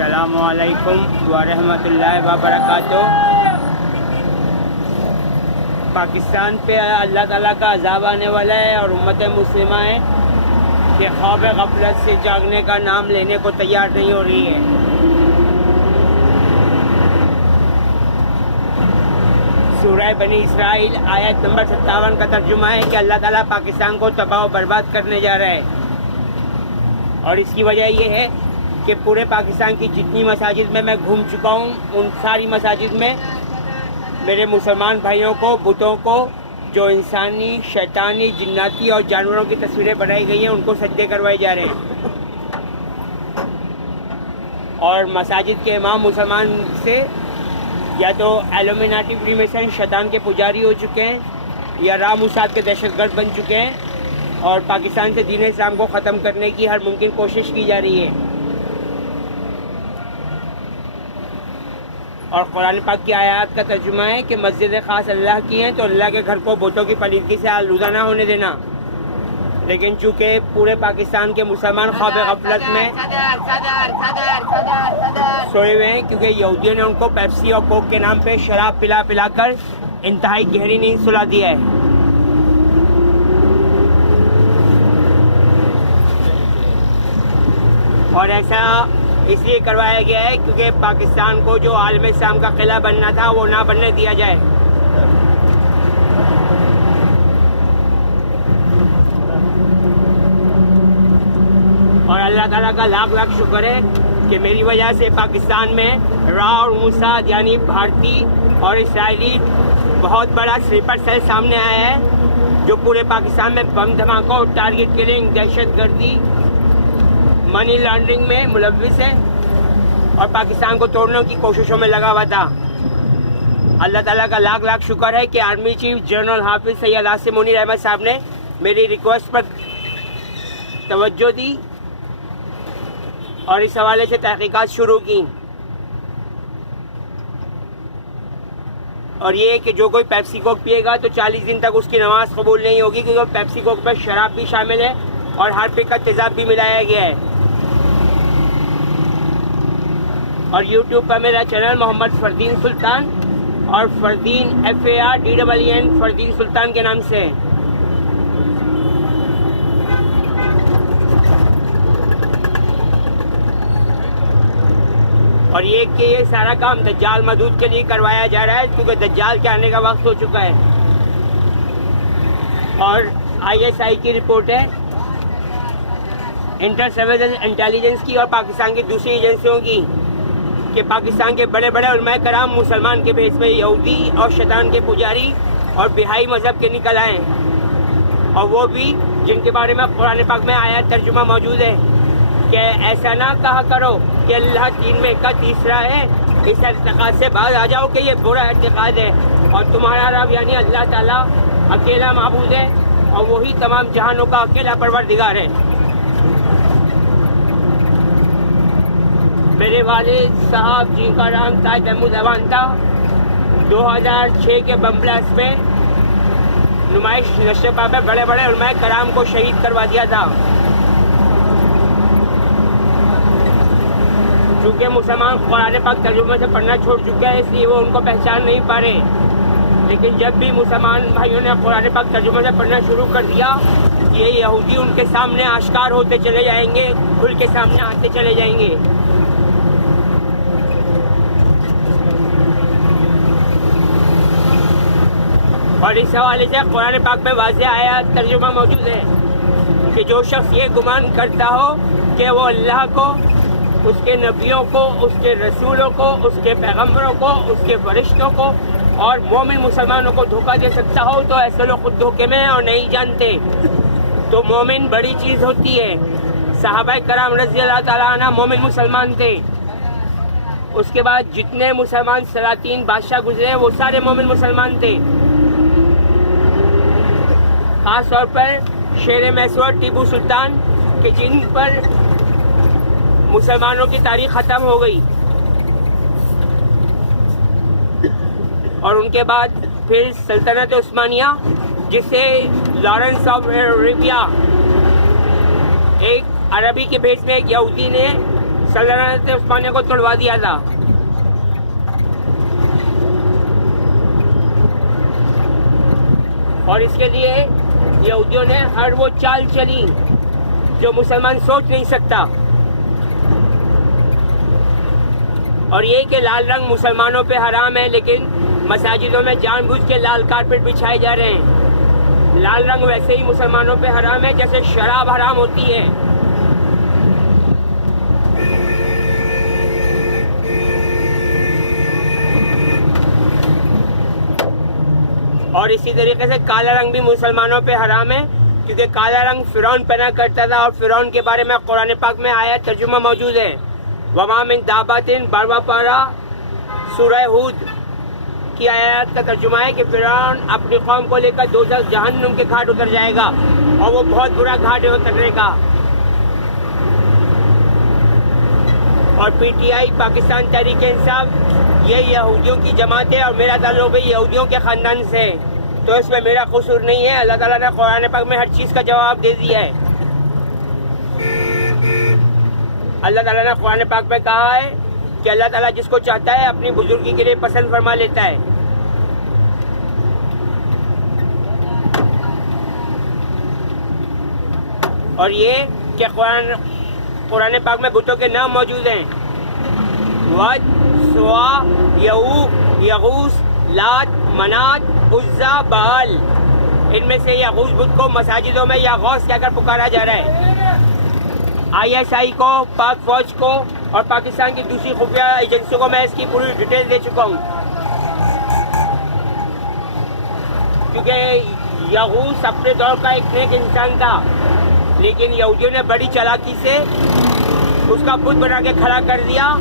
السلام علیکم ورحمۃ اللہ وبرکاتہ۔ پاکستان پہ اللہ تعالیٰ کا عذاب آنے والا ہے اور امت مسلمہ ہے کہ خواب غفلت سے جاگنے کا نام لینے کو تیار نہیں ہو رہی ہے۔ سورہ بنی اسرائیل آیت نمبر 57 کا ترجمہ ہے کہ اللہ تعالیٰ پاکستان کو تباہ و برباد کرنے جا رہا ہے، اور اس کی وجہ یہ ہے کہ پورے پاکستان کی جتنی مساجد میں گھوم چکا ہوں، ان ساری مساجد میں میرے مسلمان بھائیوں کو بتوں کو جو انسانی، شیطانی، جناتی اور جانوروں کی تصویریں بنائی گئی ہیں ان کو سجدے کروائے جا رہے ہیں، اور مساجد کے امام مسلمان سے یا تو ایلومیناٹی فریمیسن شیطان کے پجاری ہو چکے ہیں یا راموساد کے دہشت گرد بن چکے ہیں، اور پاکستان سے دین اسلام کو ختم کرنے کی ہر ممکن کوشش کی جا رہی ہے۔ اور قرآن پاک کی آیات کا ترجمہ ہے کہ مسجد خاص اللہ کی ہیں تو اللہ کے گھر کو بتوں کی پلیدگی سے آلودہ نہ ہونے دینا، لیکن چونکہ پورے پاکستان کے مسلمان خواب غفلت میں سوئے ہوئے ہیں کیونکہ یہودیوں نے ان کو پیپسی اور کوک کے نام پہ شراب پلا پلا کر انتہائی گہری نیند سلا دیا ہے۔ اور ایسا اس لیے کروایا گیا ہے کیونکہ پاکستان کو جو عالم اسلام کا قلعہ بننا تھا وہ نہ بننے دیا جائے۔ اور اللہ تعالیٰ کا لاکھ لاکھ شکر ہے کہ میری وجہ سے پاکستان میں را اور موساد یعنی بھارتی اور اسرائیلی بہت بڑا سلیپر سیل سامنے آیا ہے جو پورے پاکستان میں بم دھماکوں، ٹارگٹ کلنگ، دہشت گردی، منی لانڈرنگ میں ملوث ہے اور پاکستان کو توڑنے کی کوششوں میں لگا ہوا تھا۔ اللہ تعالیٰ کا لاکھ لاکھ شکر ہے کہ آرمی چیف جنرل حافظ سید عاصم منیر احمد صاحب نے میری ریکویسٹ پر توجہ دی اور اس حوالے سے تحقیقات شروع کی، اور یہ کہ جو کوئی پیپسی کوک پیے گا تو 40 دن تک اس کی نماز قبول نہیں ہوگی، کیونکہ پیپسی کوک میں شراب بھی شامل ہے اور ہارپک کا تیزاب بھی ملایا گیا ہے۔ اور یوٹیوب پر میرا چینل محمد فردین سلطان اور فردین FARDEEN فردین سلطان کے نام سے ہے۔ اور یہ کہ یہ سارا کام دجال مدود کے لیے کروایا جا رہا ہے کیونکہ دجال کے آنے کا وقت ہو چکا ہے۔ اور ISI کی رپورٹ ہے، انٹر سرویلنس انٹیلیجنس کی اور پاکستان کی دوسری ایجنسیوں کی، کہ پاکستان کے بڑے بڑے علماء کرام مسلمان کے بھیس میں یہودی اور شیطان کے پجاری اور بہائی مذہب کے نکل آئے ہیں، اور وہ بھی جن کے بارے میں قرآن پاک میں آیات ترجمہ موجود ہے کہ ایسا نہ کہا کرو کہ اللہ تین میں کا تیسرا ہے، اس اعتقاد سے باز آ جاؤ کہ یہ برا اعتقاد ہے، اور تمہارا رب یعنی اللہ تعالیٰ اکیلا معبود ہے اور وہی تمام جہانوں کا اکیلا پروردگار ہے۔ میرے والد صاحب جن کا نام طاہر محمود اعوان تھا، 2006 کے بم بلاسٹ میں نمائش نشپا میں بڑے بڑے علماء کرام کو شہید کروا دیا تھا۔ چونکہ مسلمان قرآن پاک ترجمے سے پڑھنا چھوڑ چکے ہیں اس لیے وہ ان کو پہچان نہیں پا رہے، لیکن جب بھی مسلمان بھائیوں نے قرآن پاک ترجمے سے پڑھنا شروع کر دیا، یہ یہودی ان کے سامنے آشکار ہوتے چلے جائیں گے، کھل کے سامنے آتے چلے جائیں گے۔ اور اس حوالے سے قرآن پاک میں واضح آیات ترجمہ موجود ہے کہ جو شخص یہ گمان کرتا ہو کہ وہ اللہ کو، اس کے نبیوں کو، اس کے رسولوں کو، اس کے پیغمبروں کو، اس کے فرشتوں کو اور مومن مسلمانوں کو دھوکہ دے سکتا ہو تو ایسے لوگ خود دھوکے میں اور نہیں جانتے۔ تو مومن بڑی چیز ہوتی ہے۔ صحابہ کرام رضی اللہ تعالیٰ عنہ مومن مسلمان تھے، اس کے بعد جتنے مسلمان سلاطین بادشاہ گزرے وہ سارے مومن مسلمان تھے، خاص طور پر شیر میسور ٹیپو سلطان کہ جن پر مسلمانوں کی تاریخ ختم ہو گئی، اور ان کے بعد پھر سلطنت عثمانیہ جسے لارنس آف ایرابیا ایک عربی کے بیس میں ایک یہودی نے سلطنت عثمانیہ کو توڑوا دیا تھا. اور اس کے لیے یہودیوں نے ہر وہ چال چلی جو مسلمان سوچ نہیں سکتا. اور یہ کہ لال رنگ مسلمانوں پہ حرام ہے، لیکن مساجدوں میں جان بوجھ کے لال کارپیٹ بچھائے جا رہے ہیں. لال رنگ ویسے ہی مسلمانوں پہ حرام ہے جیسے شراب حرام ہوتی ہے. اور اسی طریقے سے کالا رنگ بھی مسلمانوں پہ حرام ہے، کیونکہ کالا رنگ فرعون پہنا کرتا تھا، اور فرعون کے بارے میں قرآن پاک میں آیت ترجمہ موجود ہے. وما من دابۃ 12واں پارہ سورہ ہود کی آیات کا ترجمہ ہے کہ فرعون اپنی قوم کو لے کر دوزخ جہنم کے گھاٹ اتر جائے گا، اور وہ بہت برا گھاٹ ہے اترنے کا. اور P T I Pakistan Tehreek Insaf یہ یہودیوں کی جماعت ہے، اور میرا تعلق بھی یہودیوں کے خاندان سے، تو اس میں میرا قصور نہیں ہے. اللہ تعالیٰ نے قرآن پاک میں ہر چیز کا جواب دے دیا ہے. اللہ تعالیٰ نے قرآن پاک میں کہا ہے کہ اللہ تعالیٰ جس کو چاہتا ہے اپنی بزرگی کے لیے پسند فرما لیتا ہے. اور یہ کہ قرآن پاک میں بتوں کے نام موجود ہیں: ود، سوا، یعوق، یغوث، لات، منات، عزا، بال. ان میں سے یغوث بت کو مساجدوں میں یا غوث کہہ کر پکارا جا رہا ہے. ISI کو، پاک فوج کو اور پاکستان کی دوسری خفیہ ایجنسیوں کو میں اس کی پوری ڈیٹیل دے چکا ہوں. کیونکہ یغوث اپنے دور کا ایک نیک انسان تھا، لیکن یہودیوں نے بڑی چالاکی سے اس کا بت بنا کے کھڑا کر دیا